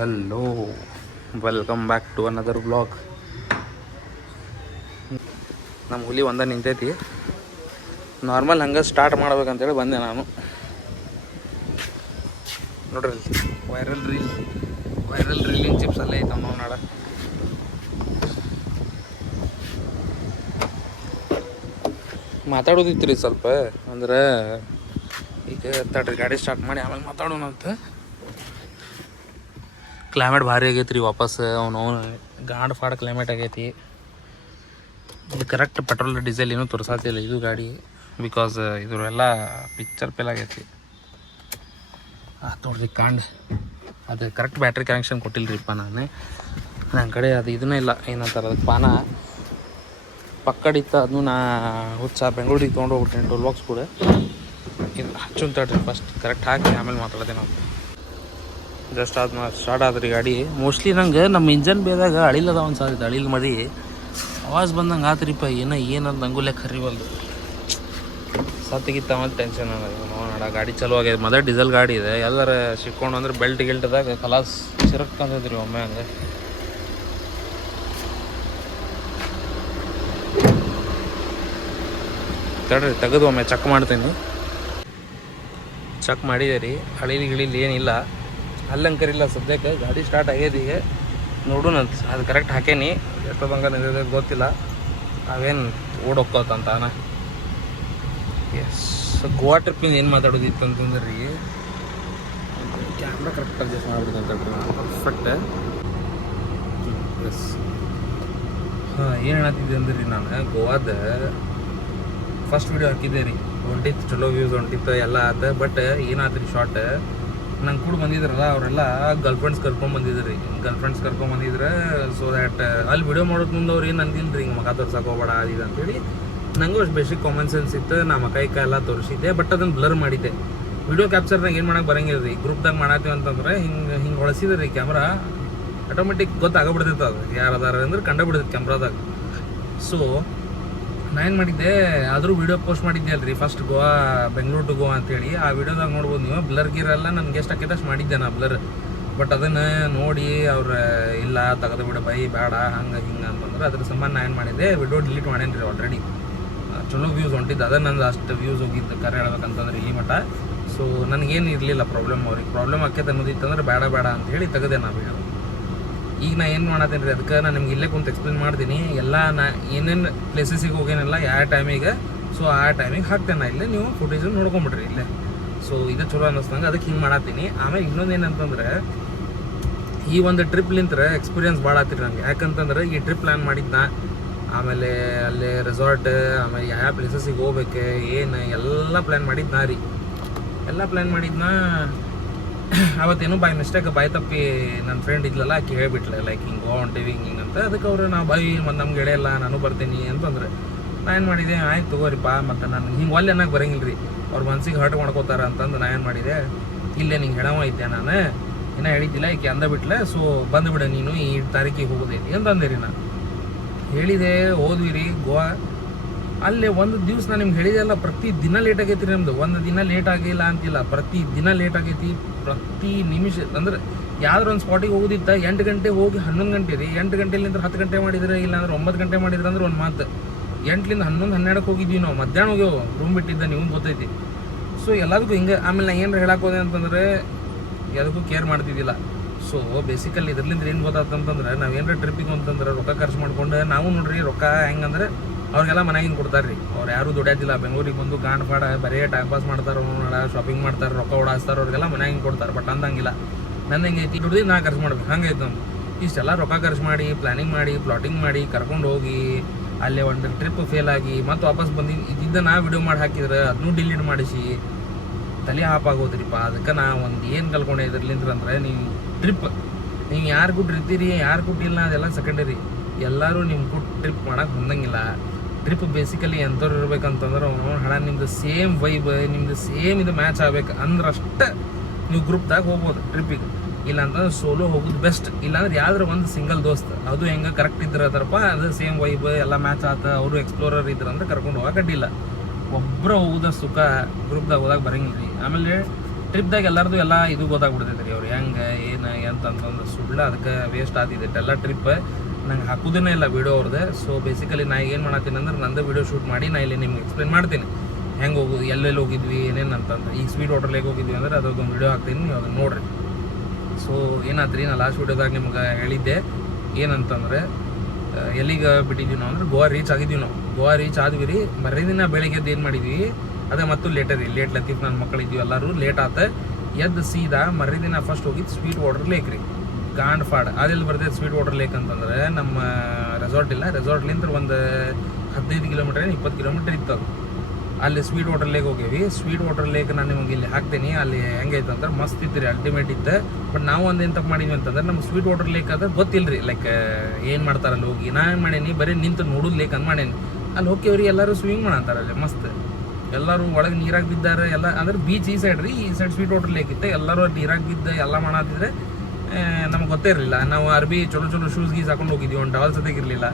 Hello, welcome back to another vlog. ನಮ್ಮ ಹುಲಿ ಒಂದ ನಿಂತೈತಿ. ನಾರ್ಮಲ್ ಹಂಗೆ ಸ್ಟಾರ್ಟ್ ಮಾಡ್ಬೇಕಂತೇಳಿ ಬಂದೆ ನಾನು. ನೋಡ್ರಿ, ವೈರಲ್ ರೀಲಿಂಗ್ ಚಿಪ್ಸ್ ಅಲ್ಲೇ ಐತವ ನಾವು ನಾಡ. ಮಾತಾಡೋದಿತ್ತು ರೀ ಸ್ವಲ್ಪ, ಅಂದ್ರೆ ಈಗ ತಡ್ರಿ ಗಾಡಿ ಸ್ಟಾರ್ಟ್ ಮಾಡಿ ಆಮೇಲೆ ಮಾತಾಡೋಣ ಅಂತ. ಕ್ಲೈಮೇಟ್ ಭಾರಿ ಆಗೈತೆ ರೀ ವಾಪಸ್. ಅವನು ಗಾಡ್ ಫಾಡ್ ಕ್ಲೈಮೇಟ್ ಆಗೈತಿ. ಇದು ಕರೆಕ್ಟ್ ಪೆಟ್ರೋಲ್ ಡೀಸೆಲ್ ಏನೂ ತೋರಿಸಾತಿಲ್ಲ ಇದು ಗಾಡಿ, ಬಿಕಾಸ್ ಇದರೆಲ್ಲ ಪಿಕ್ಚರ್ ಪೇಲ್ ಆಗೈತಿ. ನೋಡ್ರಿ ಕಾಂಡ್, ಅದು ಕರೆಕ್ಟ್ ಬ್ಯಾಟ್ರಿ ಕನೆಕ್ಷನ್ ಕೊಟ್ಟಿಲ್ಲರಿಪ್ಪ. ನನ್ನ ಕಡೆ ಅದು ಇದನ್ನೇ ಇಲ್ಲ, ಏನಂತಾರೆ ಅದಕ್ಕೆ ಪಾನ ಪಕ್ಕಡಿತ್ತ. ಅದನ್ನು ನಾ ಹುಚ್ಚ ಬೆಂಗಳೂರಿಗೆ ತೊಗೊಂಡು ಹೋಗ್ಬಿಟ್ಟೆ ಟೋಲ್ ಬಾಕ್ಸ್ ಕೂಡ. ಇದು ಹಚ್ಚುನ್ ತಡ್ರಿ, ಫಸ್ಟ್ ಕರೆಕ್ಟ್ ಹಾಕಿ ಆಮೇಲೆ ಮಾತಾಡ್ತೇನೆ ನಾವು. ಜಸ್ಟ್ ಆದ್ಮೇಲೆ ಸ್ಟಾರ್ಟ್ ಆದ್ರಿ ಗಾಡಿ. ಮೋಸ್ಟ್ಲಿ ನಂಗೆ ನಮ್ಮ ಇಂಜನ್ ಬೇದಾಗ ಅಳಿಲದ ಒಂದು ಸಾಧ್ಯತೆ, ಅಳಿಲ್ ಮದಿ ಆವಾಜ್ ಬಂದಂಗೆ ಆತ್ರಿಪ್ಪ. ಏನಂತ ನಂಗೂ ಲೆಕ್ಕ ಹರಿವಲ್ದು. ಸತ್ತಿಗಿತ್ತ ಮತ್ತು ಟೆನ್ಷನ್ ನೋಡ. ಗಾಡಿ ಚಲೋ ಆಗ್ಯದ, ಮೊದಲು ಡೀಸೆಲ್ ಗಾಡಿ ಇದೆ. ಎಲ್ಲರ ಸಿಕ್ಕೊಂಡು ಅಂದ್ರೆ ಬೆಲ್ಟ್ ಗಿಲ್ಟ್ದಾಗ ಕಲಾಸ್ ಸಿರಕ್ಕಂತದ್ರಿ ಒಮ್ಮೆ ಹಂಗೆ. ತಡ್ರಿ ತೆಗೆದು ಒಮ್ಮೆ ಚೆಕ್ ಮಾಡ್ತೀನಿ. ಚೆಕ್ ಮಾಡಿದೆ ರೀ, ಗಿಳಿಲಿ ಏನಿಲ್ಲ, ಅಲ್ಲಂಕರಿಲ್ಲ ಸದ್ಯಕ್ಕೆ. ಗಾಡಿ ಸ್ಟಾರ್ಟ್ ಆಗ್ಯದ ಈಗ, ನೋಡೋಣ. ಅದು ಕರೆಕ್ಟ್ ಹಾಕೇನಿ, ಎಷ್ಟೊಂದಂಗೆ ನಿಂತಿದೆ ಗೊತ್ತಿಲ್ಲ. ಅವೇನು ಓಡೋಕ್ಕಂತಾನ. ಎಸ್, ಗೋವಾ ಟ್ರಿಪ್ಪಿಂದ ಏನು ಮಾತಾಡೋದಿತ್ತು ಅಂತಂದ್ರೆ ರೀ, ಕ್ಯಾಮ್ರಾ ಕರೆಕ್ಟ್ ಅಡ್ಜಸ್ಟ್ ಮಾಡ್ಬಿಡ್ತೀನಿ ಅಂತ ಪರ್ಫೆಕ್ಟ್. ಎಸ್, ಹಾಂ, ಏನು ಹೇಳತ್ತಿದ್ದೆ ಅಂದ್ರೆ ರೀ, ನಾನು ಗೋವಾದ ಫಸ್ಟ್ ವೀಡಿಯೋ ಹಾಕಿದ್ದೆ ರೀ. ಹೊಂಟಿತ್ತು, ಚಲೋ ವ್ಯೂಸ್ ಹೊಂಟಿತ್ತು, ಎಲ್ಲ ಆತ. ಬಟ್ ಏನಾಯ್ತು ರೀ, ಶಾರ್ಟ್ ನಂಗೆ ಕೂಡ ಬಂದಿದ್ರಲ್ಲ ಅವರೆಲ್ಲ ಗರ್ಲ್ಫ್ರೆಂಡ್ಸ್ ಕರ್ಕೊಂಬಂದಿದ್ರಿ. ಸೊ ದ್ಯಾಟ್ ಅಲ್ಲಿ ವಿಡಿಯೋ ಮಾಡೋದು ಮುಂದೆ ಅವ್ರು ಏನು ಅಂದಿಲ್ಲ ರೀ, ಹಿಂಗೆ ಮಗ ತೋರ್ಸಕ್ಕೆ ಹೋಗ್ಬೇಡ ಅದು ಅಂತೇಳಿ. ನನಗೂ ಅಷ್ಟು ಬೇಸಿಕ್ ಕಾಮನ್ ಸೆನ್ಸ್ ಇತ್ತು. ನಾ ಮಕ ಎಲ್ಲ ತೋರಿಸಿದ್ದೆ, ಬಟ್ ಅದನ್ನು ಬ್ಲರ್ ಮಾಡಿದ್ದೆ. ವಿಡಿಯೋ ಕ್ಯಾಪ್ಚರ್ನಾಗ ಏನು ಮಾಡೋಕೆ ಬರಂಗಿಲ್ಲ ರೀ. ಗ್ರೂಪ್ದಾಗ ಮಾಡತ್ತೀವಿ ಅಂತಂದ್ರೆ ಹಿಂಗೆ ಹೊಳಸಿದ್ರೆ ರೀ ಕ್ಯಾಮ್ರಾ ಆಟೋಮೆಟಿಕ್ ಗೊತ್ತಾಗಬಿಡ್ತೈತೆ. ಅದು ಯಾರದಾರ ಅಂದ್ರೆ ಕಂಡುಬಿಡ್ತೈತೆ ಕ್ಯಾಮ್ರಾದಾಗ. ಸೊ ನಾ ಏನು ಮಾಡಿದ್ದೆ, ಆದರೂ ವೀಡಿಯೋ ಪೋಸ್ಟ್ ಮಾಡಿದ್ದೆ ಅಲ್ರಿ ಫಸ್ಟ್, ಬೆಂಗಳೂರು ಟು ಗೋವಾ ಅಂತೇಳಿ. ಆ ವಿಡಿಯೋದಾಗ ನೋಡ್ಬೋದು ನೀವು, ಬ್ಲರ್ ಗಿರೆಲ್ಲ ನನಗೆ ಎಷ್ಟು ಆಕೈತೆ ಅಷ್ಟು ಮಾಡಿದ್ದೆ ನಾ ಬ್ಲರ್. ಬಟ್ ಅದನ್ನು ನೋಡಿ ಅವ್ರು ಇಲ್ಲ ತೆಗೆದು ಬಿಡು ಬೈ ಬೇಡ ಹಂಗೆ ಹಿಂಗೆ ಅಂತಂದ್ರೆ ಅದ್ರ ಸಂಬಂಧ ನಾ ಏನು ಮಾಡಿದ್ದೆ, ವಿಡಿಯೋ ಡಿಲೀಟ್ ಮಾಡೇನಿ ರೀ ಆಲ್ರೆಡಿ. ಚಲೋ ವ್ಯೂಸ್ ಹೊಂಟಿದ್ದು, ಅದೇ ನಂದು ಅಷ್ಟು ವ್ಯೂಸ್ ಹೋಗಿದ್ದು ಕರೆ ಹೇಳ್ಬೇಕಂತಂದ್ರೆ ಇಲ್ಲಿ ಮಟ್ಟ. ಸೊ ನನಗೇನು ಇರಲಿಲ್ಲ ಪ್ರಾಬ್ಲಮ್. ಅವ್ರಿಗೆ ಪ್ರಾಬ್ಲಮ್ ಆಕೈತೆ ಅನ್ನೋದಿತ್ತಂದ್ರೆ ಬೇಡ ಅಂತ ಹೇಳಿ ತೆಗೆದೆ ನಾ ವಿಡಿಯೋ. ಈಗ ನಾ ಏನು ಮಾಡತ್ತೇನೆ ರೀ, ಅದಕ್ಕೆ ನಾನು ನಿಮ್ಗೆ ಇಲ್ಲೇ ಕುಂತು ಎಕ್ಸ್ಪ್ಲೇನ್ ಮಾಡ್ತೀನಿ ಎಲ್ಲ. ನಾ ಏನೇನು ಪ್ಲೇಸಸಿಗೆ ಹೋಗೇನಿಲ್ಲ ಯಾವ ಟೈಮಿಗೆ, ಸೊ ಆ ಟೈಮಿಗೆ ಹಾಕ್ತೇನೆ ಇಲ್ಲೇ, ನೀವು ಫುಟೇಜನ್ನು ನೋಡ್ಕೊಂಬಿಡ್ರಿ ಇಲ್ಲೇ. ಸೊ ಇದು ಚಲೋ ಅನ್ನಿಸ್ತಂಗೆ ಅದಕ್ಕೆ ಹಿಂಗೆ ಮಾಡತ್ತೀನಿ. ಆಮೇಲೆ ಇನ್ನೊಂದು ಏನಂತಂದ್ರೆ, ಈ ಒಂದು ಟ್ರಿಪ್ಲಿಂತ್ರ ಎಕ್ಸ್ಪೀರಿಯನ್ಸ್ ಭಾಳ ಆಗ್ತಿರಿ ನನಗೆ. ಯಾಕಂತಂದ್ರೆ ಈ ಟ್ರಿಪ್ ಪ್ಲ್ಯಾನ್ ಮಾಡಿದ್ನ, ಆಮೇಲೆ ಅಲ್ಲಿ ರೆಸಾರ್ಟ್, ಆಮೇಲೆ ಯಾವ ಪ್ಲೇಸಸಿಗೆ ಹೋಗ್ಬೇಕು ಏನು ಎಲ್ಲ ಪ್ಲ್ಯಾನ್ ಮಾಡಿದ್ನಾ ರೀ. ಎಲ್ಲ ಪ್ಲ್ಯಾನ್ ಮಾಡಿದ್ನ. ಅವತ್ತೇನು ಬೈ ಮಿಸ್ಟೇಕ್ ಬಾಯ್ ತಪ್ಪಿ ನನ್ನ ಫ್ರೆಂಡ್ ಇದ್ಲಲ್ಲ, ಆಕೆ ಹೇಳ್ಬಿಟ್ಲೆ ಲೈಕ್ ಹಿಂಗೆ ಹೊಂಟೀವಿ ಹಿಂಗೆ ಅಂತ. ಅದಕ್ಕೆ ಅವರು ನಾ ಮತ್ತು ನಮ್ಗೆ ಗೆಳೆಯಲ್ಲ ನಾನು ಬರ್ತೀನಿ ಅಂತಂದ್ರೆ ನಾ ಏನು ಮಾಡಿದೆ, ಆಯ್ತು ತಗೋರಿಪ್ಪ, ಮತ್ತು ನಾನು ಹಿಂಗೆ ಒಲ್ಲೆ ಅನ್ನಕ್ಕೆ ಬರಂಗಿಲ್ಲ ರೀ, ಅವ್ರ ಮನ್ಸಿಗೆ ಹರ್ಟ್ ಮಾಡ್ಕೋತಾರೆ ಅಂತಂದು ನಾ ಏನು ಮಾಡಿದೆ, ಇಲ್ಲೇ ನಿಂಗೆ ಹೇಳವ ಐತೆ, ನಾನು ಇನ್ನೂ ಹೇಳಿದ್ದಿಲ್ಲ, ಈಕೆ ಅಂದ ಬಿಟ್ಲೆ. ಸೊ ಬಂದುಬಿಡ ನೀನು ಈ ತಾರೀಕಿಗೆ ಹೋಗೋದೈತಿ ಅಂತಂದೆ ರೀ. ನಾನು ಹೇಳಿದೆ, ಹೋದ್ವಿ ರೀ ಗೋವಾ. ಅಲ್ಲೇ ಒಂದು ದಿವ್ಸ ನಾನು ನಿಮ್ಗೆ ಹೇಳಿದೆ ಅಲ್ಲ, ಪ್ರತಿ ದಿನ ಲೇಟ್ ಆಗೈತಿ ರೀ ನಮ್ಮದು. ಒಂದು ದಿನ ಲೇಟ್ ಆಗಿಲ್ಲ ಅಂತಿಲ್ಲ, ಪ್ರತಿ ದಿನ ಲೇಟ್ ಆಗೈತಿ. ಪ್ರತಿ ನಿಮಿಷ ಅಂದ್ರೆ ಯಾವ್ದಾರು ಒಂದು ಸ್ಪಾಟಿಗೆ ಹೋಗೋದಿತ್ತ 8 ಗಂಟೆ ಹೋಗಿ 11 ಗಂಟೆ ರೀ. 8 ಗಂಟೆಲಿಂದ 10 ಗಂಟೆ ಮಾಡಿದ್ರೆ, ಇಲ್ಲಾಂದ್ರೆ 9 ಗಂಟೆ ಮಾಡಿದ್ರೆ ಅಂದ್ರೆ ಒಂದು ಮಾತು. 8ಲಿಂದ 11, 12ಕ್ಕೆ ಹೋಗಿದ್ವಿ ನಾವು. ಮಧ್ಯಾಹ್ನ ಹೋಗ್ಯವು, ರೂಮ್ ಬಿಟ್ಟಿದ್ದ, ನೀವು ಗೊತ್ತೈತಿ. ಸೊ ಎಲ್ಲದಕ್ಕೂ ಹಿಂಗೆ. ಆಮೇಲೆ ನಾ ಏನಾರು ಹೇಳಕ್ಕೆ ಅಂತಂದರೆ ಯಾವುದಕ್ಕೂ ಕೇರ್ ಮಾಡ್ತಿದ್ದಿಲ್ಲ. ಸೊ ಬೇಸಿಕಲಿ ಇದ್ರಲಿಂದ ಏನು ಗೊತ್ತಾತಂತಂದ್ರೆ, ನಾವು ಏನಾರ ಟ್ರಿಪ್ಪಿಗೆ ಅಂತಂದ್ರೆ ರೊಕ್ಕ ಖರ್ಚು ಮಾಡ್ಕೊಂಡು ನಾವು ನೋಡ್ರಿ, ರೊಕ್ಕ ಹೆಂಗಂದ್ರೆ ಅವ್ರಿಗೆಲ್ಲ ಮನೆಗಿಂದ ಕೊಡ್ತಾರೆ ರೀ. ಅವ್ರು ಯಾರು ದುಡ್ಯಾತಿಲ್ಲ. ಬೆಂಗಳೂರಿಗೆ ಬಂದು ಗಾಂಡ್ ಪಾಡ ಬರೀ ಟೈಮ್ ಪಾಸ್ ಮಾಡ್ತಾರೆ, ಶಾಪಿಂಗ್ ಮಾಡ್ತಾರೆ, ರೊಕ್ಕ ಓಡಾಡ್ತಾರೆ, ಅವ್ರಿಗೆಲ್ಲ ಮನೆಗಿಂದ ಕೊಡ್ತಾರೆ. ಬಟ್ ಅಂದಂಗಿಲ್ಲ, ನನ್ನ ಹೆಂಗೈತಿ ದುಡ್ದು ನಾ ಖರ್ಚು ಮಾಡ್ಬೇಕು, ಹಂಗೈತೆ ನಮ್ದು. ಇಷ್ಟೆಲ್ಲ ರೊಕ್ಕ ಖರ್ಚು ಮಾಡಿ, ಪ್ಲ್ಯಾನಿಂಗ್ ಮಾಡಿ, ಪ್ಲಾಟಿಂಗ್ ಮಾಡಿ, ಕರ್ಕೊಂಡು ಹೋಗಿ ಅಲ್ಲೇ ಒಂದು ಟ್ರಿಪ್ ಫೇಲ್ ಆಗಿ ಮತ್ತೆ ವಾಪಸ್ ಬಂದು ಇದ್ದಿದ್ದ ನಾ ವಿಡಿಯೋ ಮಾಡಿ ಹಾಕಿದ್ರೆ ಅದನ್ನೂ ಡಿಲೀಟ್ ಮಾಡಿಸಿ ತಲೆ ಹಾಪಾಗೋದ್ರಿಪ್ಪ. ಅದಕ್ಕೆ ನಾ ಒಂದು ಏನು ಕಲ್ಕೊಂಡೆ ಇದ್ರಲಿಂದ್ರೆ, ನೀವು ಟ್ರಿಪ್ ನೀವು ಯಾರು ಕೊಟ್ಟಿರ್ತೀರಿ ಯಾರು ಕೊಟ್ಟಿಲ್ಲ ಅದೆಲ್ಲ ಸೆಕೆಂಡರಿ. ಎಲ್ಲರೂ ನಿಮ್ಮ ಕೊಟ್ಟು ಟ್ರಿಪ್ ಮಾಡೋಕೆ ಹೊಂದಂಗಿಲ್ಲ. ಟ್ರಿಪ್ ಬೇಸಿಕಲಿ ಎಂಥವ್ರು ಇರ್ಬೇಕಂತಂದ್ರೆ, ಅವನು ಹಣ ನಿಮ್ದು ಸೇಮ್ ವೈಬ್, ನಿಮ್ದು ಸೇಮ್ ಇದು ಮ್ಯಾಚ್ ಆಗ್ಬೇಕು ಅಂದ್ರೆ ಅಷ್ಟೇ ನೀವು ಗ್ರೂಪ್ದಾಗ ಹೋಗ್ಬೋದು ಟ್ರಿಪ್ಪಿಗೆ. ಇಲ್ಲ ಅಂತಂದ್ರೆ ಸೋಲೋ ಹೋಗೋದು ಬೆಸ್ಟ್. ಇಲ್ಲಾಂದ್ರೆ ಯಾವ್ದಾರು ಒಂದು ಸಿಂಗಲ್ ದೋಸ್ತ್ ಅದು ಹೆಂಗೆ ಕರೆಕ್ಟ್ ಇದ್ರೆ ಅದರಪ್ಪ, ಅದು ಸೇಮ್ ವೈಬ್ ಎಲ್ಲ ಮ್ಯಾಚ್ ಆತ, ಅವರು ಎಕ್ಸ್ಪ್ಲೋರರ್ ಇದ್ರಂದ್ರೆ ಕರ್ಕೊಂಡು ಹೋಗಕ್ಕೆ ಅಡ್ಡಿಲ್ಲ. ಒಬ್ಬರು ಹೋಗೋದ ಸುಖ ಗ್ರೂಪ್ದಾಗ ಹೋದಾಗ ಬರಂಗಿಲ್ಲ ರೀ. ಆಮೇಲೆ ಟ್ರಿಪ್ದಾಗ ಎಲ್ಲರದು ಎಲ್ಲ ಇದು ಗೊತ್ತಾಗ್ಬಿಡ್ತೈತೆ ರೀ ಅವ್ರು ಹೆಂಗೆ ಏನು ಅಂತಂತಂದು ಸುಳ್ಳು ಅದಕ್ಕೆ ವೇಸ್ಟ್ ಆಗ್ತಿದೆ ಎಲ್ಲ ಟ್ರಿಪ್ ನಂಗೆ ಹಾಕೋದೇ ಇಲ್ಲ ವೀಡಿಯೋ ಅವ್ರದ್ದು. ಸೊ ಬೇಸಿಕಲಿ ನಾ ಏನು ಮಾಡತ್ತೀನಿ ಅಂದ್ರೆ ನಂದು ವೀಡಿಯೋ ಶೂಟ್ ಮಾಡಿ ನಾ ಇಲ್ಲಿ ನಿಮ್ಗೆ ಎಕ್ಸ್ಪ್ಲೇನ್ ಮಾಡ್ತೀನಿ ಹೆಂಗೆ ಹೋಗೋದು, ಎಲ್ಲೆಲ್ಲಿ ಹೋಗಿದ್ವಿ, ಏನೇನು ಅಂತಂದ್ರೆ. ಈಗ ಸ್ವೀಟ್ ವಾಟರ್ ಲೇಕ್ ಹೋಗಿದ್ವಿ ಅಂದ್ರೆ ಅದೊಂದು ವೀಡಿಯೋ ಹಾಕ್ತೀನಿ, ನೀವು ಅದನ್ನು ನೋಡಿರಿ. ಸೊ ಏನಾದ್ರಿ ನಾ ಲಾಸ್ಟ್ ವೀಡಿಯೋದಾಗ ನಿಮ್ಗೆ ಹೇಳಿದ್ದೆ ಏನಂತಂದ್ರೆ ಎಲ್ಲಿಗೆ ಬಿಟ್ಟಿದ್ವಿ ನಾವು ಅಂದ್ರೆ ಗೋವಾ ರೀಚ್ ಆಗಿದ್ವಿ. ನಾವು ಗೋವಾ ರೀಚ್ ಆದ್ವಿ ರೀ. ಮರುದಿನ ಬೆಳಗ್ಗೆದ್ದು ಏನು ಮಾಡಿದ್ವಿ ಅದೇ ಮತ್ತು ಲೇಟ್ ಲತೀಫ್ ನನ್ನ ಮಕ್ಕಳು ಇದ್ವಿ ಎಲ್ಲರೂ ಲೇಟ್ ಆತ. ಎದ್ದು ಸೀದಾ ಮರುದಿನ ಫಸ್ಟ್ ಹೋಗಿದ್ದು ಸ್ವೀಟ್ ವಾಟರ್ ಲೇಕ್ ರೀ, ಗಾಂಡ್ ಫಾಡ್. ಅದೆಲ್ಲಿ ಬರ್ತೈತೆ ಸ್ವೀಟ್ ವಾಟರ್ ಲೇಕ್ ಅಂತಂದ್ರೆ ನಮ್ಮ ರೆಸಾರ್ಟ್ ಇಲ್ಲ, ರೆಸಾರ್ಟ್ಲಿಂದ ಒಂದು 15 ಕಿಲೋಮೀಟರ್ 20 ಕಿಲೋಮೀಟರ್ ಇತ್ತು ಅದು. ಅಲ್ಲಿ ಸ್ವೀಟ್ ವಾಟರ್ ಲೇಕ್ ಹೋಗೇವಿ. ಸ್ವೀಟ್ ವಾಟರ್ ಲೇಕ್ ನಾನು ನಿಮಗೆ ಇಲ್ಲಿ ಹಾಕ್ತೀನಿ. ಅಲ್ಲಿ ಹೆಂಗೈತೆ ಅಂದ್ರೆ ಮಸ್ತ್ ಇತ್ತು ರೀ, ಅಲ್ಟಿಮೇಟ್ ಇತ್ತು. ಬಟ್ ನಾವು ಒಂದೇನು ತಪ್ಪು ಮಾಡಿದ್ವಿ ಅಂತಂದ್ರೆ ನಮ್ಮ ಸ್ವೀಟ್ ವಾಟರ್ ಲೇಕ್ ಅದ ಗೊತ್ತಿಲ್ಲ ರೀ, ಲೈಕ್ ಏನು ಮಾಡ್ತಾರಲ್ಲಿ ಹೋಗಿ. ನಾ ಏನು ಮಾಡೀನಿ ಬರೀ ನಿಂತು ನೋಡೋದು ಲೇಕ್ ಅಂತ ಮಾಡೀನಿ. ಅಲ್ಲಿ ಹೋಗ್ಯವ್ರಿ ಎಲ್ಲರೂ ಸ್ವಿಮ್ಮಿಂಗ್ ಮಾಡಂತಾರಲ್ಲಿ ಮಸ್ತ್. ಎಲ್ಲರೂ ಒಳಗೆ ನೀರಾಗಿ ಬಿದ್ದಾರೆ ಎಲ್ಲ. ಅಂದ್ರೆ ಬೀಚ್ ಈ ಸೈಡ್ ರೀ, ಈ ಸೈಡ್ ಸ್ವೀಟ್ ವಾಟರ್ ಲೇಕ್ ಇತ್ತು. ಎಲ್ಲರೂ ನೀರಾಗಿ ಬಿದ್ದ ಎಲ್ಲ ಮಾಡತ್ತಿದ್ರೆ ನಮ್ಗೆ ಗೊತ್ತೇ ಇರಲಿಲ್ಲ. ನಾವು ಅರ್ಬಿ ಚಲೋ ಶೂಸ್ ಗೀಸ್ ಹಾಕೊಂಡು ಹೋಗಿದ್ವಿ, ಒಂದು ಟವಲ್ ಸದ್ಯಗಿರಲಿಲ್ಲ.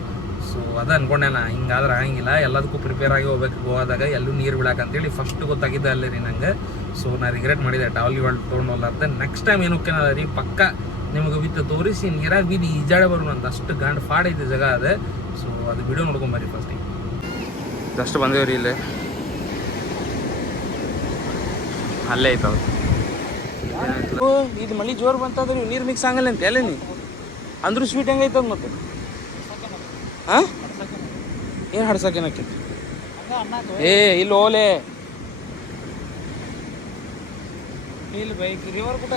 ಸೊ ಅದು ಅನ್ಕೊಂಡೆ ನಾ ಹಿಂಗಾದ್ರೆ ಹಂಗಿಲ್ಲ, ಎಲ್ಲದಕ್ಕೂ ಪ್ರಿಪೇರ್ ಆಗಿ ಹೋಗ್ಬೇಕು ಗೋವಾದಾಗ, ಎಲ್ಲೂ ನೀರು ಬಿಡಾಕಂತೇಳಿ ಫಸ್ಟ್ ಗೊತ್ತಾಗಿದ್ದೆ ಅಲ್ಲೇ ರೀ ನಂಗೆ. ಸೊ ನಾ ರಿಗ್ರೆಟ್ ಮಾಡಿದೆ ಟವಲ್ ಇವಾಗ ತೊಗೊಂಡೋಗ್ಲಾರ್ದೆ. ನೆಕ್ಸ್ಟ್ ಟೈಮ್ ಏನಕ್ಕೆ ರೀ ಪಕ್ಕ ನಿಮ್ಗೆ ವಿತ್ ತೋರಿಸಿ ನೀರಾಗಿ ಬಿದ್ದು ಈಜಾಡೆ ಬರೋಣ ಅಂತ ಅಷ್ಟು ಗಾಂಡ್ ಫಾಡೈತೆ ಜಾಗ ಅದೇ. ಸೊ ಅದು ವಿಡಿಯೋ ನೋಡ್ಕೊಂಬರ್ರಿ ಫಸ್ಟಿಗೆ. ಜಸ್ಟ್ ಬಂದೇವ್ರಿ ಇಲ್ಲೇ, ಅಲ್ಲೇ ಐತವ. ಓ ಇದು ಮಳೆ ಜೋರು ಬಂತಾದ್ರಿ ನೀರು ಮಿಕ್ಸ್ ಆಗಲ್ಲ ಅಂತ ಎಲ್ಲ ನೀ ಅಂದ್ರೂ ಸ್ವೀಟ್ ಹೆಂಗೈತದ ಮತ್ತೆ. ಹಾಂ ಏನು ಹಡ್ಸಕ್ಕೇನಕ್ಕೆ ಏ ಇಲ್ಲಿ ಓಲೆ ಇಲ್ಲಿ ಬೈಕ್ ರಿವರ್ ಕೂಡ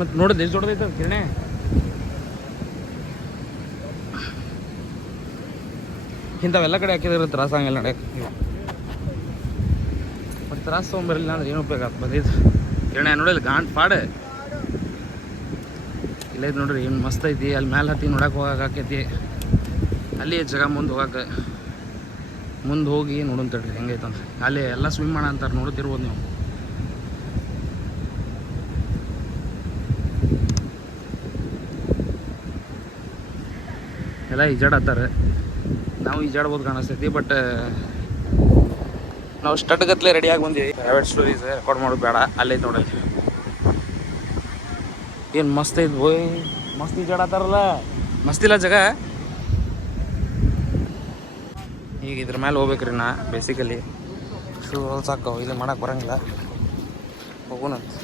ಮತ್ತೆ ನೋಡಿದ್ರೆ ಎಷ್ಟು ದೊಡ್ಡದೈತದ ಕಿರಣೆ. ಇಂಥವೆಲ್ಲ ಕಡೆ ಹಾಕಿದ್ರೆ ತ್ರಾಸ ಹಂಗಿಲ್ಲ ನಡೆಯಕ್ಕೆ. ಮತ್ತು ತ್ರಾಸ ತೊಗೊಂಬರಲಿಲ್ಲ ಅಂದ್ರೆ ಏನು ಉಪಯೋಗ ಆಗ್ತದೆ. ಬಂದಿದ್ದು ಕಿರಣೆ ನೋಡಿಲ್ಲ ಗಾಂಡ್ ಪಾಡೆ ಇಲ್ಲ ಇದು ನೋಡ್ರಿ ಏನು ಮಸ್ತ್ ಐತಿ. ಅಲ್ಲಿ ಮ್ಯಾಲೆ ಹತ್ತಿ ನೋಡಕ್ಕೆ ಹೋಗಕ್ಕೆ ಆಕೈತಿ. ಅಲ್ಲಿ ಜಾಗ ಮುಂದೆ ಹೋಗಕ್ಕೆ ಮುಂದೆ ಹೋಗಿ ನೋಡೋಣ ತಡ್ರಿ ಹೆಂಗೈತಂದ್ರೆ. ಅಲ್ಲಿ ಎಲ್ಲ ಸ್ವಿಮ್ ಮಾಡ ಅಂತಾರೆ, ನೋಡ್ತಿರ್ಬೋದು ನೀವು. ಎಲ್ಲ ಈಜಾಡತ್ತಾರೆ, ನಾವು ಈಜಾಡ್ಬೋದು ಕಾಣಿಸ್ತೈತಿ. ಬಟ್ ನಾವು ಸ್ಟಡ್ಗತ್ಲೆ ರೆಡಿಯಾಗಿ ಬಂದೀವಿ. ಪ್ರೈವೇಟ್ ಸ್ಟೋರೀಸ್ ರೆಕಾರ್ಡ್ ಮಾಡೋದು ಬೇಡ. ಅಲ್ಲೈತೆ ನೋಡಿ ಏನು ಮಸ್ತ್ ಐತೆ ಬೋಯ್, ಮಸ್ತ್ ಈಜಾಡತ್ತಾರಲ್ಲ, ಮಸ್ತಿಲ್ಲ ಜಾಗ. ಈಗ ಇದ್ರ ಮೇಲೆ ಹೋಗ್ಬೇಕ್ರಿ ನಾ ಬೇಸಿಕಲಿ. ಶೂ ಸಾಕು ಇದು ಮಾಡಕ್ಕೆ ಬರೋಂಗಿಲ್ಲ, ಹೋಗೋಣಂತ.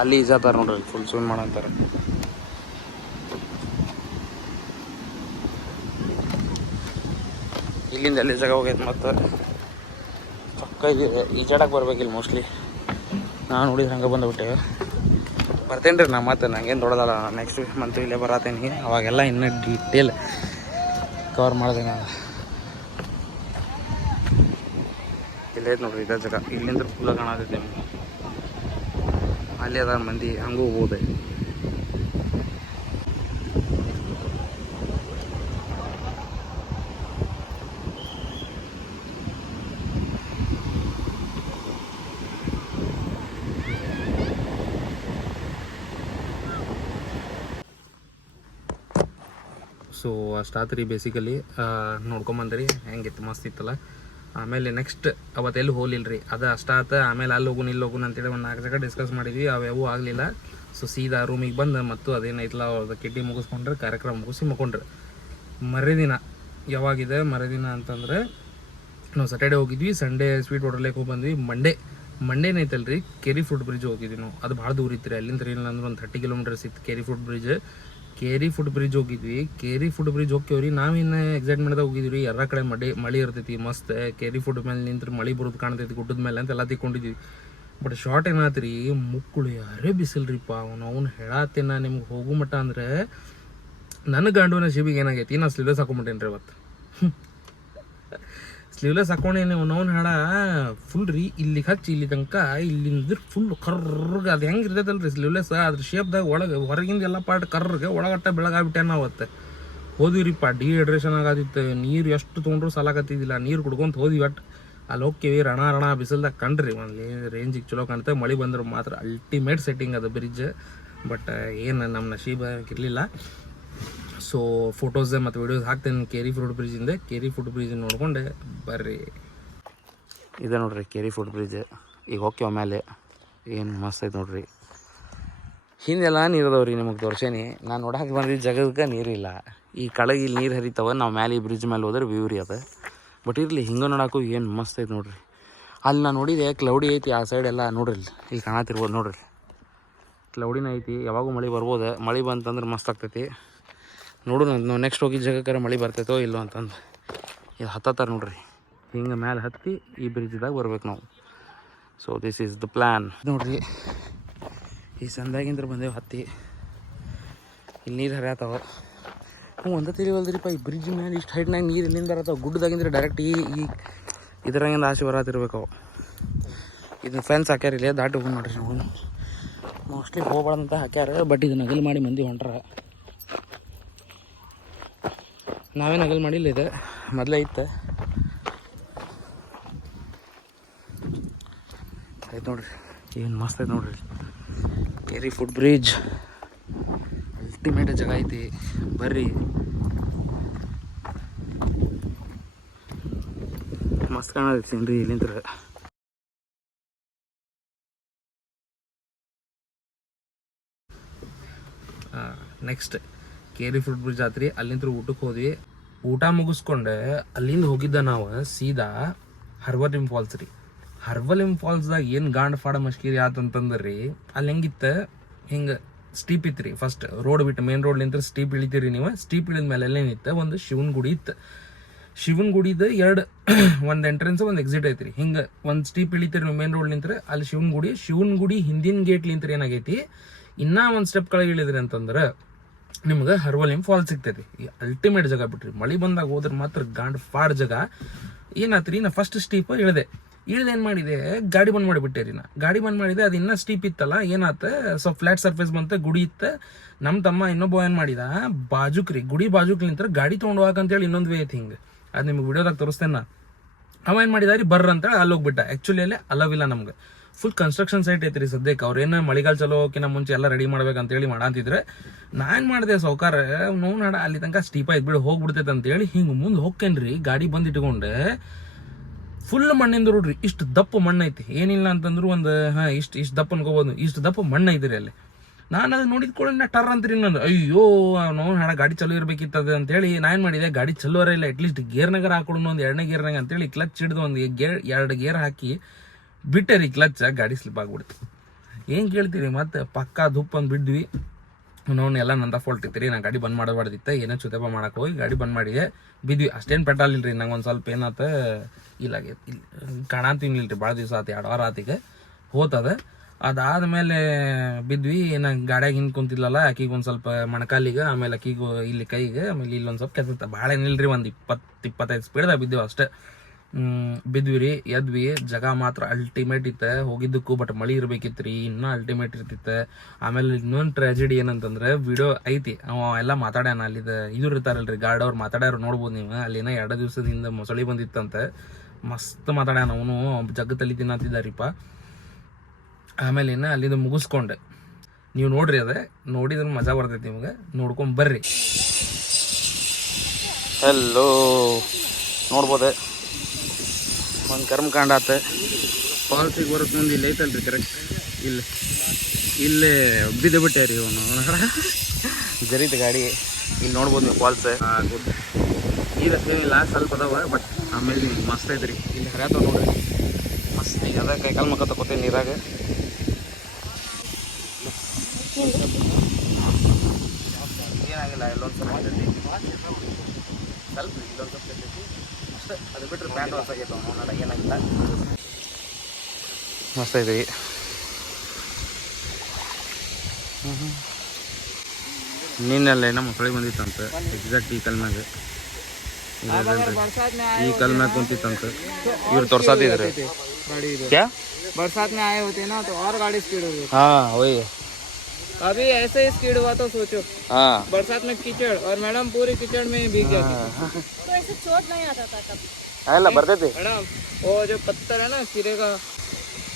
ಅಲ್ಲಿ ಈಜಾತಾರ ನೋಡ್ರಿ, ಫುಲ್ ಸ್ವಿಮ್ ಮಾಡಂತಾರೆ. ಇಲ್ಲಿಂದ ಅಲ್ಲಿ ಜಾಗ ಹೋಗೈತೆ ಮತ್ತು ಪಕ್ಕ ಈಜಾಡಕ್ಕೆ ಬರ್ಬೇಕಿಲ್ಲ ಮೋಸ್ಟ್ಲಿ. ನಾನು ನೋಡಿದ್ರೆ ಹಂಗೆ ಬಂದುಬಿಟ್ಟೆ. ಬರ್ತೇನೆ ರೀ ನಾ, ಮತ್ತೆ ನಂಗೇನು ದೊಡ್ಡದಲ್ಲ. ನೆಕ್ಸ್ಟ್ ಮಂತ್ ಇಲ್ಲೇ ಬರತ್ತೇನೆ, ಅವಾಗೆಲ್ಲ ಇನ್ನೂ ಡೀಟೇಲ್ ಕವರ್ ಮಾಡಿದೆ ನಾನು. ಇಲ್ಲೇ ಐತೆ ನೋಡ್ರಿ ಇದೇ ಜಾಗ. ಇಲ್ಲಿಂದ ಫುಲ್ಲ ಕಾಣತೈತೆ ನಿಮ್ಗೆ. ಅಲ್ಲಿ ಅದ ಮಂದಿ ಹಂಗೂ ಹೋದೆ. ಸೊ ಅಷ್ಟಾತ್ರಿ ಬೇಸಿಕಲಿ ನೋಡ್ಕೊಂಬಂದ್ರಿ ಹೆಂಗಿತ್ತು, ಮಸ್ತ್ ಇತ್ತಲ್ಲ. ಆಮೇಲೆ ನೆಕ್ಸ್ಟ್ ಅವತ್ತು ಎಲ್ಲಿ ಹೋಗ್ಲಿಲ್ಲ ರೀ, ಅದು ಅಷ್ಟಾತ. ಆಮೇಲೆ ಅಲ್ಲಿ ಹೋಗುನ್ ಇಲ್ಲಿ ಹೋಗುನ್ ಅಂತೇಳಿ ಒಂದು 4 ಜಾಗ ಡಿಸ್ಕಸ್ ಮಾಡಿದ್ವಿ, ಅವ್ಯಾವೂ ಆಗಲಿಲ್ಲ. ಸೊ ಸೀದಾ ರೂಮಿಗೆ ಬಂದು ಮತ್ತು ಅದೇನೈತಲ್ಲ ಅವ್ರದ್ದು ಕಿಡ್ಡಿ ಮುಗಿಸ್ಕೊಂಡ್ರೆ ಕಾರ್ಯಕ್ರಮ ಮುಗಿಸಿ ಮಕ್ಕೊಂಡ್ರೆ. ಮರುದಿನ ಯಾವಾಗಿದೆ ಮರುದಿನ ಅಂತಂದರೆ ನಾವು ಸ್ಯಾಟರ್ಡೇ ಹೋಗಿದ್ವಿ, ಸಂಡೇ ಸ್ವೀಟ್ ವಾಟರ್ ಲೇಕ್ ಹೋಗಿ ಬಂದ್ವಿ. ಮಂಡೇನೈತಲ್ಲ ರೀ ಕೇರಿ ಫುಡ್ ಬ್ರಿಡ್ಜ್ ಹೋಗಿದ್ವಿ ನಾವು. ಅದು ಭಾಳ ದೂರ ಇತ್ತು ರೀ, ಅಲ್ಲಿಂದ ಏನಿಲ್ಲ ಅಂದ್ರೆ ಒಂದು 30 ಕಿಲೋಮೀಟರ್ಸ್ ಇತ್ತು ಕೇರಿ ಫುಡ್ ಬ್ರಿಡ್ಜ್ ಹೋಗಿದ್ವಿ. ಕೇರಿ ಫುಡ್ ಬ್ರಿಡ್ಜ್ ಹೋಗ್ತೀವ್ರಿ. ನಾವಿನ್ನು ಎಕ್ಸೈಟ್ಮೆಂಟ್ದಾಗ ಹೋಗಿದ್ವಿ ರೀ. ಎಲ್ಲ ಕಡೆ ಮಳೆ ಇರ್ತೈತಿ ಮಸ್ತ್. ಕೇರಿ ಫುಡ್ ಮೇಲೆ ನಿಂತ್ರೆ ಮಳೆ ಬರೋದು ಕಾಣ್ತೈತಿ ಗುಡ್ಡದ ಮೇಲೆ ಅಂತ ಎಲ್ಲ ತಿಕ್ಕೊಂಡಿದ್ವಿ. ಬಟ್ ಶಾರ್ಟ್ ಏನಾಯ್ತು ರೀ, ಮುಕ್ಕುಳು ಯಾರೇ ಬಿಸಿಲ್ರಿಪ್ಪ. ಅವ್ನು ಹೇಳತ್ತೇನ ನಿಮ್ಗೆ ಹೋಗೋ ಮಟ್ಟ ಅಂದರೆ ನನ್ನ ಗಂಡುವಿನ ಶಿಬಿಗೆ ಏನಾಗೈತಿ, ನಾನು ಸ್ಲೀವ್ಲೆಸ್ ಹಾಕೊಂಬಿಟ್ಟೇನಿ ರೀ ಅವತ್ತು. ಸ್ಲೀವ್ಲೆಸ್ ಹಾಕೊಂಡೇನೆ ಅವ್ನು ಹೇಳ ಫುಲ್ ರೀ, ಇಲ್ಲಿಗೆ ಹಚ್ಚಿ ಇಲ್ಲಿ ತನಕ ಇಲ್ಲಿಂದ ಫುಲ್ ಕರ್ರಗೆ. ಅದು ಹೆಂಗೆ ಇರ್ತೈತಲ್ಲ ರೀ ಸ್ಲೀವ್ಲೆಸ್, ಅದ್ರ ಶೇಪ್ದಾಗ ಒಳಗೆ ಹೊರಗಿಂದ ಎಲ್ಲ ಪಾರ್ಟ್ ಕರ್ರಗೆ, ಒಳಗಟ್ಟ ಬೆಳಗಾಗ್ಬಿಟ್ಟೆ ಅವತ್ತು. ಹೋದ್ವಿ ರೀಪ್ಪ, ಡಿಹೈಡ್ರೇಷನ್ ಆಗತ್ತಿತ್ತು. ನೀರು ಎಷ್ಟು ತೊಗೊಂಡ್ರು ಸಾಲಾಗತ್ತಿದ್ದಿಲ್ಲ. ನೀರು ಕುಡ್ಕೊಂತ ಹೋದ್ವಿ. ಒಟ್ಟು ಅಲ್ಲಿ ಹೋಗ್ತೀವಿ ರಣ ಬಿಸಿಲ್ದಾಗ ಕಂಡ್ರಿ ಒಂದು ರೇಂಜಿಗೆ ಚಲೋ ಕಾಣ್ತದೆ. ಮಳೆ ಬಂದ್ರೆ ಮಾತ್ರ ಅಲ್ಟಿಮೇಟ್ ಸೆಟ್ಟಿಂಗ್ ಅದು ಬ್ರಿಡ್ಜ್. ಬಟ್ ಏನು ನಮ್ಮ ನಶೀಬ ಇರಲಿಲ್ಲ. ಸೊ ಫೋಟೋಸ್ ಮತ್ತು ವೀಡಿಯೋಸ್ ಹಾಕ್ತೇನೆ ಕೇರಿ ಫುಟ್ ಬ್ರಿಡ್ಜಿಂದ. ಕೇರಿ ಫುಟ್ ಬ್ರಿಡ್ಜ್ ನೋಡ್ಕೊಂಡೆ ಬರ್ರಿ. ಇದೆ ನೋಡ್ರಿ ಕೇರಿ ಫುಟ್ ಬ್ರಿಡ್ಜ್. ಈಗ ಹೋಗ್ಯವ ಮೇಲೆ ಏನು ಮಸ್ತ್ ಐತೆ ನೋಡ್ರಿ. ಹಿಂದೆಲ್ಲ ನೀರು ಅದಾವ್ರಿ, ನಿಮಗೆ ತೋರ್ಸೇನಿ. ನಾನು ನೋಡಕ್ಕೆ ಬಂದಿದ್ದ ಜಾಗಕ್ಕೆ ನೀರಿಲ್ಲ. ಈ ಕೆಳಗೆ ಇಲ್ಲಿ ನೀರು ಹರಿತಾವ. ನಾವು ಮೇಲೆ ಈ ಬ್ರಿಡ್ಜ್ ಮೇಲೆ ಹೋದ್ರೆ ವ್ಯೂ ರೀ ಅದು. ಬಟ್ ಇರಲಿ ಹಿಂಗೆ ನೋಡೋಕ್ಕೂ ಏನು ಮಸ್ತ್ ಐತೆ ನೋಡ್ರಿ. ಅಲ್ಲಿ ನಾನು ನೋಡಿದೆ ಕ್ಲೌಡಿ ಐತಿ ಆ ಸೈಡ್ ಎಲ್ಲ ನೋಡ್ರಿ. ಇಲ್ಲಿ ಕಾಣತಿರ್ಬೋದು ನೋಡ್ರಿ, ಕ್ಲೌಡಿನ ಐತಿ. ಯಾವಾಗೂ ಮಳೆ ಬರ್ಬೋದು. ಮಳೆ ಬಂತಂದ್ರೆ ಮಸ್ತ್ ಆಗ್ತೈತಿ. ನೋಡೋಣ ನಾವು ನೆಕ್ಸ್ಟ್ ಹೋಗಿದ್ದ ಜಾಗಕ್ಕಾರ ಮಳೆ ಬರ್ತೈತೋ ಇಲ್ಲೋ ಅಂತಂದು. ಇದು ಹತ್ತಾರ ನೋಡ್ರಿ, ಹಿಂಗೆ ಮೇಲೆ ಹತ್ತಿ ಈ ಬ್ರಿಡ್ಜ್ದಾಗ ಬರ್ಬೇಕು ನಾವು. So this is the plan ನೋಡ್ರಿ. ಈ ಸಂದಾಗಿಂದ್ರ ಬಂದೇವು ಹತ್ತಿ. ಇಲ್ಲಿ ನೀರು ಹರಿಯತ್ತಾವ. ಒಂದೇ ತಿಳಿವಲ್ದ್ರಿಪ್ಪ, ಈ ಬ್ರಿಡ್ಜ್ ಮೇಲೆ ಇಷ್ಟು ಹೈಟ್ನಾಗ ನೀರು ಇಲ್ಲಿಂದ ಬರತ್ತಾವ. ಗುಡ್ಡದಾಗಿಂದ್ರೆ ಡೈರೆಕ್ಟ್ ಈ ಇದರಾಗಿಂದ ಆಸೆ ಬರತ್ತಿರ್ಬೇಕು ಅವು. ಇದನ್ನ ಫೆನ್ಸ್ ಹಾಕ್ಯಾರ, ಇಲ್ಲೇ ದಾಟಿ ಹೋಗಿ ನೋಡ್ರಿ. ನಾವು ಮೋಸ್ಟ್ಲಿ ಹೋಗ್ಬಾರ್ದಂತ ಹಾಕ್ಯಾರ. ಬಟ್ ಇದು ನಗಲು ಮಾಡಿ ಮಂದಿ ಹೊಂಟ್ರ. ನಾವೇ ನಗಲು ಮಾಡಿಲ್ಲ, ಇದೆ ಮೊದಲೇ ಇತ್ತು. ಆಯ್ತು ನೋಡ್ರಿ, ಏನು ಮಸ್ತ್ ಐತೆ ನೋಡ್ರಿ. ಕೇರಿ ಫುಟ್ ಬ್ರಿಡ್ಜ್ ಅಲ್ಟಿಮೇಟ್ ಜಾಗ ಐತಿ, ಬರ್ರಿ. ಮಸ್ತ್ ಕಾಣತೈತಿ ಸೀನ್ರಿ ಇಲ್ಲಿಂದ. ನೆಕ್ಸ್ಟ್ ಕೇರಿ ಫುಟ್ ಬ್ರಿಡ್ಜ್ ಆತ್ರಿ. ಅಲ್ಲಿಂದ ಊಟಕ್ಕೆ ಹೋದ್ವಿ. ಊಟ ಮುಗಿಸ್ಕೊಂಡೆ ಅಲ್ಲಿಂದ ಹೋಗಿದ್ದ ನಾವು ಸೀದಾ ಹರ್ವಲಿಂ ಫಾಲ್ಸ್ ರೀ. ಹರ್ವಲಿಂ ಫಾಲ್ಸ್ದಾಗ ಏನು ಗಾಂಡ್ ಫಾಡ ಮಶ್ಕೀರಿ ಆತಂತಂದ್ರೆ ರೀ, ಅಲ್ಲಿ ಹೆಂಗಿತ್ತು, ಹಿಂಗೆ ಸ್ಟೀಪ್ ಇತ್ತು ರೀ. ಫಸ್ಟ್ ರೋಡ್ ಬಿಟ್ಟು ಮೇನ್ ರೋಡ್ಲಿಂತ ಸ್ಟೀಪ್ ಇಳಿತೀರಿ ನೀವು. ಸ್ಟೀಪ್ ಇಳಿದ ಮೇಲೆ ಏನಿತ್ತು, ಒಂದು ಶಿವನ ಗುಡಿ ಇತ್ತು. ಶಿವನ ಗುಡಿದ ಒಂದು ಎಂಟ್ರೆನ್ಸ್ ಒಂದು ಎಕ್ಸಿಟ್ ಐತ್ರಿ. ಹಿಂಗೆ ಒಂದು ಸ್ಟೀಪ್ ಇಳಿತೀರಿ ನೀವು ಮೇನ್ ರೋಡ್ ನಿಂತ್ರೆ ಅಲ್ಲಿ ಶಿವನ ಗುಡಿ ಹಿಂದಿನ ಗೇಟ್ ಲಿಂತ್ರ ಏನಾಗೈತಿ, ಇನ್ನೂ ಒಂದು ಸ್ಟೆಪ್ ಕೆಳಗೆ ಇಳಿದ್ರಿ ಅಂತಂದ್ರೆ ನಿಮ್ಗೆ ಹರ್ವಲಿಂ ಫಾಲ್ಸ್ ಸಿಗ್ತೈತಿ. ಈ ಅಲ್ಟಿಮೇಟ್ ಜಾಗ ಬಿಟ್ರಿ. ಮಳೆ ಬಂದಾಗ ಹೋದ್ರೆ ಮಾತ್ರ ಗಾಂಡ್ ಫಾಡ್ ಜಾಗ. ಏನಾತ್ರಿ, ನಾ ಫಸ್ಟ್ ಸ್ಟೀಪ್ ಇಳಿದೆ ಏನು ಮಾಡಿದೆ, ಗಾಡಿ ಬಂದ್ ಮಾಡಿಬಿಟ್ಟೆ ರೀ. ಗಾಡಿ ಬಂದ್ ಮಾಡಿದೆ. ಅದು ಇನ್ನೂ ಸ್ಟೀಪ್ ಇತ್ತಲ್ಲ, ಏನಾತ ಸ್ವಲ್ಪ ಫ್ಲಾಟ್ ಸರ್ಫೇಸ್ ಬಂತ, ಗುಡಿ ಇತ್ತು. ನಮ್ಮ ತಮ್ಮ ಇನ್ನೊಬ್ಬ ಏನು ಮಾಡಿದ, ಬಾಜುಕ್ ರೀ, ಗುಡಿ ಬಾಜುಕ್ ನಿಂತ್ರ ಗಾಡಿ ತೊಗೊಂಡು ಹೋಗಂತೇಳಿ ಇನ್ನೊಂದು ವೇ ಐತಿ. ಹಿಂಗೆ ಅದು ನಿಮ್ಗೆ ವಿಡಿಯೋದಾಗ ತೋರಿಸ್ತೇನೆ. ಅವ ಏನು ಮಾಡಿದಾರಿ, ಬರ್ರ ಅಂತ ಅಲ್ಲಿ ಹೋಗ್ಬಿಟ್ಟ. ಆ್ಯಕ್ಚುಲಿ ಅಲ್ಲಿ ಅಲವಿಲ್ಲ ನಮ್ಗೆ. ಫುಲ್ ಕನ್ಸ್ಟ್ರಕ್ಷನ್ ಸೈಟ್ ಐತ್ರಿ ಸದ್ಯಕ್ಕೆ. ಅವ್ರೇನು ಮಳೆಗಾಲ ಚಲೋ ಹೋಗಿನ ಮುಂಚೆ ಎಲ್ಲ ರೆಡಿ ಮಾಡ್ಬೇಕಂತೇಳಿ ಮಾಡಂತಿದ್ರೆ, ನಾನು ಮಾಡಿದೆ ಸೌಕಾರ ನೋವು ನಾಡ ಅಲ್ಲಿ ತನಕ ಸ್ಟೀಪ್ ಆಯ್ತು ಬಿಡು, ಹೋಗ್ಬಿಡ್ತೈತೆ ಅಂತೇಳಿ ಹಿಂಗೆ ಮುಂದೆ ಹೋಗ್ಕೇನ್ರಿ. ಗಾಡಿ ಬಂದು ಇಟ್ಕೊಂಡೆ ಫುಲ್ ಮಣ್ಣಿಂದ ನೋಡ್ರಿ. ಇಷ್ಟು ದಪ್ಪ ಮಣ್ಣು ಐತಿ. ಏನಿಲ್ಲ ಅಂತಂದ್ರು ಒಂದು ಇಷ್ಟು ದಪ್ಪ ಅನ್ಕೋಬೋದು. ಇಷ್ಟು ದಪ್ಪ ಮಣ್ಣು ಐತಿ ರೀ ಅಲ್ಲಿ. ನಾನು ಅದು ನೋಡಿದ ಕೂಡ ಟರ್ ಅಂತೀರಿ ನಾನು. ಅಯ್ಯೋ ನೋವು ನಾಡ ಗಾಡಿ ಚಲೋ ಇರ್ಬೇಕಿತ್ತದ ಅಂತೇಳಿ ನಾನು ಮಾಡಿದೆ. ಗಾಡಿ ಚಲೋರ ಇಲ್ಲ, ಅಟ್ಲೀಸ್ಟ್ ಗೇರ್ನಾಗರ ಹಾಕೊಡೋಣ, ಒಂದು ಎರಡನೇ ಗೇರ್ನಾಗ ಅಂತೇಳಿ ಕ್ಲಚ್ ಹಿಡಿದು ಒಂದು ಎರಡು ಗೇರ್ ಹಾಕಿ ಬಿಟ್ಟೆ ರೀ. ಕ್ಲಚ್ ಗಾಡಿ ಸ್ಲಿಪ್ ಆಗ್ಬಿಡ್ತು. ಏನು ಕೇಳ್ತೀರಿ, ಮತ್ತೆ ಪಕ್ಕಾ ದುಪ್ಪ ಅಂದು ಬಿದ್ವಿ. ನೋವು ಎಲ್ಲ ನಂದ ಫಾಲ್ಟ್ ಇತ್ತು. ನಾನು ಗಾಡಿ ಬಂದ್ ಮಾಡಬಾರ್ದಿತ್ತ, ಏನೋ ಚುತೆಪ ಮಾಡಕ್ಕೆ ಹೋಗಿ ಗಾಡಿ ಬಂದ್ ಮಾಡಿದೆ, ಬಿದ್ವಿ. ಅಷ್ಟೇನು ಪೆಟ್ರೋಲ್ ಇಲ್ರಿ. ನಂಗೆ ಒಂದು ಸ್ವಲ್ಪ ಏನಾತ ಇಲ್ಲ ಕಾಣಂತೀನಿ ಇಲ್ರಿ. ಭಾಳ ದಿವಸ ಆತು, 2 ವಾರ ಆತಿಗೆ ಹೋತದ. ಅದಾದ್ಮೇಲೆ ಬಿದ್ವಿ. ನಂಗೆ ಗಾಡಿಯಾಗ ಹಿಂಗೆ ಕುಂತಿಲ್ಲಲ್ಲ, ಆಕಿಗೆ ಒಂದು ಸ್ವಲ್ಪ ಮೊಣಕಾಲಿಗೆ, ಆಮೇಲೆ ಆಕಿಗೂ ಇಲ್ಲಿ ಕೈಗೆ, ಆಮೇಲೆ ಇಲ್ಲೊಂದು ಸ್ವಲ್ಪ ಕೆತ್ತ. ಭಾಳ ಏನಿಲ್ರಿ, ಒಂದು 20-25 ಸ್ಪೀಡ್ದಾಗ ಬಿದ್ದೇವು ಅಷ್ಟೇ. ಬಿದ್ವಿ ರೀ, ಎದ್ವಿ. ಜಾಗ ಮಾತ್ರ ಅಲ್ಟಿಮೇಟ್ ಇತ್ತು ಹೋಗಿದ್ದಕ್ಕೂ. ಬಟ್ ಮಳೆ ಇರ್ಬೇಕಿತ್ತು ರೀ, ಇನ್ನೂ ಅಲ್ಟಿಮೇಟ್ ಇರ್ತಿತ್ತು. ಆಮೇಲೆ ಇನ್ನೊಂದು ಟ್ರ್ಯಾಜಿಡಿ ಏನಂತಂದ್ರೆ, ವಿಡಿಯೋ ಐತಿ, ಅವ ಎಲ್ಲ ಮಾತಾಡ್ಯಾನ. ಅಲ್ಲಿದ ಇವ್ರು ಇರ್ತಾರಲ್ರಿ ಗಾರ್ಡ್, ಅವ್ರು ಮಾತಾಡ್ಯಾರ ನೋಡ್ಬೋದು ನೀವು. ಅಲ್ಲಿನ 2 ದಿವಸದಿಂದ ಮೊಸಳಿ ಬಂದಿತ್ತಂತೆ. ಮಸ್ತ್ ಮಾತಾಡ್ಯಾನ ಅವನು. ಜಗತ್ತಲ್ಲಿ ತಿನ್ನತ್ತಿದ್ದಾರಿಪ್ಪ. ಆಮೇಲೆ ಅಲ್ಲಿಂದ ಮುಗಿಸ್ಕೊಂಡೆ. ನೀವು ನೋಡ್ರಿ, ಅದೇ ನೋಡಿದ್ರೆ ಮಜಾ ಬರ್ತೈತಿ ನಿಮ್ಗೆ. ನೋಡ್ಕೊಂಡ್ ಬರ್ರಿ. ಹಲೋ, ನೋಡ್ಬೋದೆ ಒಂದು ಕರ್ಮಕಾಂಡ ಆತ. ಫಾಲ್ಸಿಗೆ ಬರೋದು ಮುಂದೆ ಇಲ್ಲಿ ಐತಲ್ರಿ, ಕರೆಕ್ಟ್ ಇಲ್ಲೇ ಬಿದ್ದು ಬಿಟ್ಟೆ ರೀ ಅವನು. ಜರೀತ ಗಾಡಿ. ಇಲ್ಲಿ ನೋಡ್ಬೋದು ನೀವು ಫಾಲ್ಸ್. ಗುಡ್. ನೀರಷ್ಟೇನಿಲ್ಲ, ಸ್ವಲ್ಪ ಅದಾವ. ಬಟ್ ಆಮೇಲೆ ಮಸ್ತ್ ಐತ್ರಿ. ಇಲ್ಲಿ ಹರಿಯತ್ತವ ನೋಡ್ರಿ, ಮಸ್ತ್. ಈಗ ಅದ ಕೈಕಾಲು ಮಕ್ಕ ತಗೋತೀನಿ ನೀರಾಗ. ಏನಾಗಿಲ್ಲ, ಇಲ್ಲೊಂದು ಸ್ವಲ್ಪ ಸ್ವಲ್ಪ ಇಲ್ಲೊಂದು ಸ್ವಲ್ಪ ಅಷ್ಟೇ. ಅದು ಬಿಟ್ಟರೆ ಪ್ಯಾಂಟ್ ವಾಸ್ ಆಗೈತೆ ನೋಡ, ಏನಾಗಿಲ್ಲ. ಮಸ್ತ್ ಐತಿ. ನೀನೆಲ್ಲ ನಮ್ಮ ಮೊಸಳಿ ಬಂದಿತ್ತಂತ ಎಕ್ಸಾಕ್ಟ್ ಈ ಕಲ್ ಮ್ಯಾಗ. ಈ कल में कुंती तंत इवर तोरसाती इधर क्या बरसात में आए होते ना तो और गाड़ी स्पीड हो गई। हाँ वही है अभी ऐसे ही स्पीड हुआ तो सोचो, हाँ बरसात में कीचड़ और मैडम पूरी कीचड़ में ही भीग जाती थी। तो ऐसे चोट नहीं आता था कभी। ಎಲ್ಲ ಬರ್ತೈತಿ मैडम वो जो पत्थर है ना सिरे का,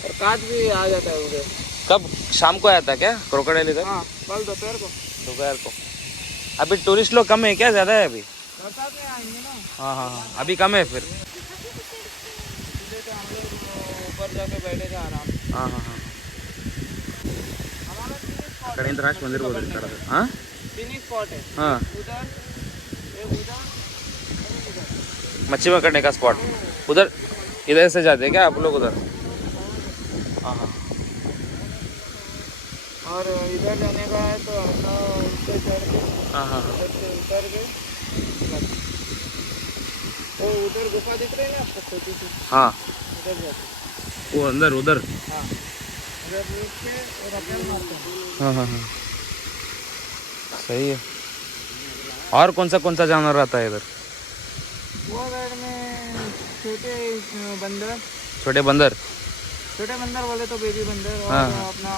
और काट भी आ जाता है उधर। कब शाम को आया था क्या क्रोकोडाइल इधर हाँ, कल दोपहर को। दोपहर को अभी टूरिस्ट लोग कम है क्या ज्यादा है अभी बरसात में आएंगे ना, हाँ हाँ हाँ अभी कम है फिर इसलिए तो हम लोग ऊपर जाके बैठे थे आराम से। हाँ हाँ हाँ हमारा ಆ ಕಡೆಯಿಂದ ರಾಶ್ ಬಂದಿರ್ಬೋದು ಈ ಕಡೆ ಹಾಂ पिकनिक स्पॉट है, ಹಾಂ उधर एक उधर एक उधर। मच्छी पकड़ने का स्पॉट उधर इधर से जाते हैं क्या आप लोग उधर हाँ हाँ और इधर जाने का है तो ऐसा ऊपर चढ़ के हाँ हाँ हाँ उधर से उतर के वो उधर गुफा दिख रही है ना आपको छोटी सी, हाँ उधर जाते। वो अंदर उधर हाँ, उधर रुक के और अपने मारते हैं। हाँ हाँ हाँ सही है और कौन सा जानवर रहता है इधर वो साइड में छोटे बंदर, छोटे बंदर छोटे बंदर बोले तो बेबी बंदर, और हाँ। अपना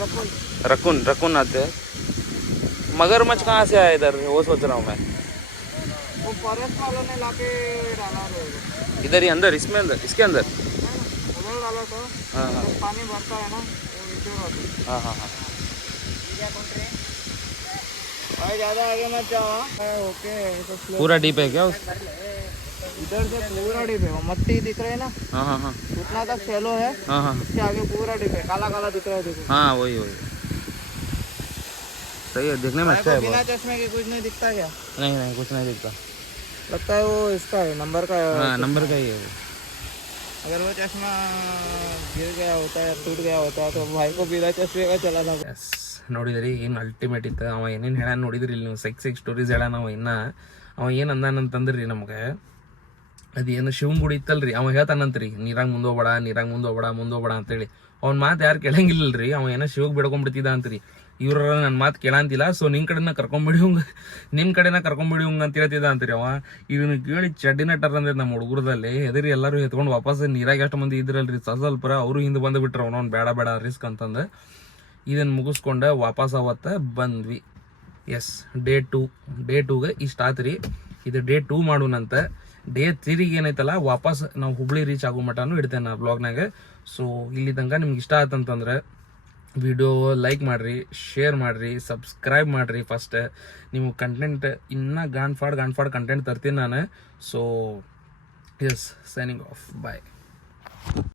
रकुल। रकुन रकुन आते हैं मगरमच्छ कहाँ से आया इधर वो सोच रहा हूँ मैं वो फॉरेस्ट वालों ने लाके डाला रहेगा, इधर ही अंदर इसमें अंदर इसके अंदर उधर डाला था। हाँ हाँ जब पानी भरता है ना वो नीचे होता है। हाँ हाँ हाँ और ज़्यादा आगे मत जाओ, हाँ। ओके तो slow। पूरा डीप है क्या उस इधर से पूरा डिप है, वो मट्टी दिख रही है ना, हाँ हाँ हाँ उतना तक शैलो है, हाँ हाँ उसके आगे पूरा डिप है, काला काला दिख रहा है देखो। हाँ वही वही सही है देखने में अच्छा है बिना बहुत चश्मे के कुछ नहीं दिखता क्या? नहीं नहीं कुछ नहीं दिखता लगता है वो इसका है, नंबर का है। हाँ नंबर का ही है वो अगर वो चश्मा गिर गया होता है, टूट गया होता है, तो भाई को बिना चश्मे का चला था। ಎಸ್ ನೋಡಿದ್ರಿ ಏನು ಅಲ್ಟಿಮೇಟ್ ಇತ್ತು ಅವ ಏನೇನು ಹೇಳ ನೋಡಿದ್ರಿ ಇಲ್ಲಿ ನೀವು ಸೆಕ್ಸ್ ಸ್ಟೋರೀಸ್ ಹೇಳ ನಾವು ಅವ ಏನು ಅಂದಾನಂತಂದ್ರಿ ನಮ್ಗೆ ಅದೇನು ಶಿವನ್ ಗುಡಿ ಇತ್ತಲ್ರಿ ಅವ ಹೇಳ್ತಾನಂತ್ರಿ ನೀರಾಗ ಮುಂದೋಗ್ಬೇಡ ಅಂತೇಳಿ ಅವ್ನ ಮಾತು ಯಾರು ಕೇಳಂಗಿಲ್ಲಲ್ರಿ ಅವ ಏನೋ ಶಿವಗ್ ಬಿಡ್ಕೊಂಡ್ಬಿಡ್ತಿದ್ದ ಅಂತ್ರಿ ಇವ್ರ ನನ್ನ ಮಾತು ಕೇಳಂತಿಲ್ಲ ಸೊ ನಿಮ್ಮ ಕಡೆನ ಕರ್ಕೊಂಬಿಡಿ ಅಂತ ಹೇಳ್ತಿದ್ದ ಅಂತ್ರಿ ಅವ ಇದನ್ನ ಕೇಳಿ ಚಡ್ಡಿನ ಟರ್ ಅಂದ ನಮ್ಮ ಹುಡುಗರದಲ್ಲಿ ಎದುರಿ ಎಲ್ಲರೂ ಎತ್ಕೊಂಡು ವಾಪಸ್ ನೀರಾಗ ಎಷ್ಟು ಮಂದಿ ಇದ್ರಲ್ರಿ ಸ್ವಲ್ಪರ ಅವರು ಹಿಂದೆ ಬಂದು ಬಿಟ್ರು ಅವನವ್ನು ಬೇಡ ರಿಸ್ಕ್ ಅಂತಂದು ಇದನ್ನು ಮುಗಿಸ್ಕೊಂಡು ವಾಪಸ್ ಅವತ್ತ ಬಂದ್ವಿ ಎಸ್ ಡೇ ಟೂಗೆ ಇಷ್ಟ ಆತ್ರಿ ಇದು ಡೇ 2 ಮಾಡೋಣಂತ ಡೇ 3 ಏನೈತಲ್ಲ ವಾಪಸ್ ನಾವು ಹುಬ್ಳಿ ರೀಚ್ ಆಗೋ ಮಟನೂ ಇಡ್ತೇನೆ ನಾ ಬ್ಲಾಗ್ನಾಗ ಸೊ ಇಲ್ಲಿ ತನಕ ನಿಮ್ಗೆ ಇಷ್ಟ ಆತಂತಂದ್ರೆ ವಿಡಿಯೋ ಲೈಕ್ ಮಾಡಿರಿ ಶೇರ್ ಮಾಡಿರಿ ಸಬ್ಸ್ಕ್ರೈಬ್ ಮಾಡಿರಿ ಫಸ್ಟ್ ನೀವು ಕಂಟೆಂಟ್ ಇನ್ನೂ ಗಾಂಡ್ಫಾಡ್ ಕಂಟೆಂಟ್ ತರ್ತೀನಿ ನಾನು ಸೊ ಎಸ್ ಸೈನಿಂಗ್ ಆಫ್ ಬಾಯ್